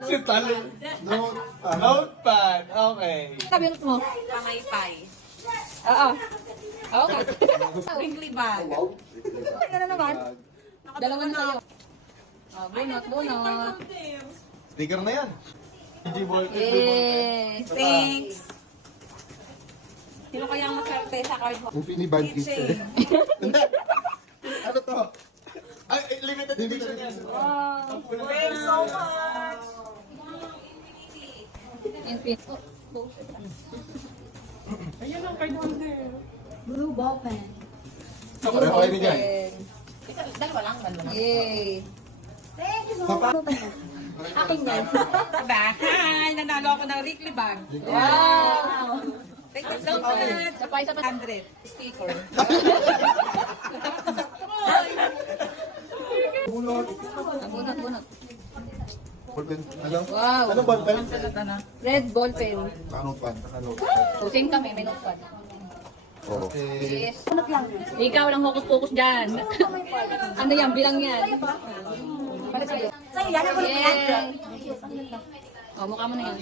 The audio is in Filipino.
Si Talo. Notepad. Okay. Sabi mo? Pamaypay. Oo. Oo nga. Wrinkly bag. Ano na naman? Dalawa na sa'yo. Bunot. Sticker na yan. PG ball. Yay! Thanks. Sino kaya ang maswerte sa card mo? Infinity Band Kiss. Hindi. Ano to? Ay, limited edition yan. Thanks so much. Infinite. Ayun ang card holder. Blue ball pen. Pareho kayo din yan. Dalawa lang. Yay! Akin yan. Bahay! Nanalo ako ng Wrinkly bag. Wow! Thank you so much. Isa pa. 100. Sticker. Bunot. Bunot. Ballpen. Ano? Wow! Ano ballpen? Red ball pen. Ano pa? Ano? Same kami, may notepad. Okay. Yes. Ikaw lang hokus-pokus dyan. Ano yan? Bilang yan. Para sa'yo. Sa'yo yan. Ako Yay! Oh, mukha mo na yan.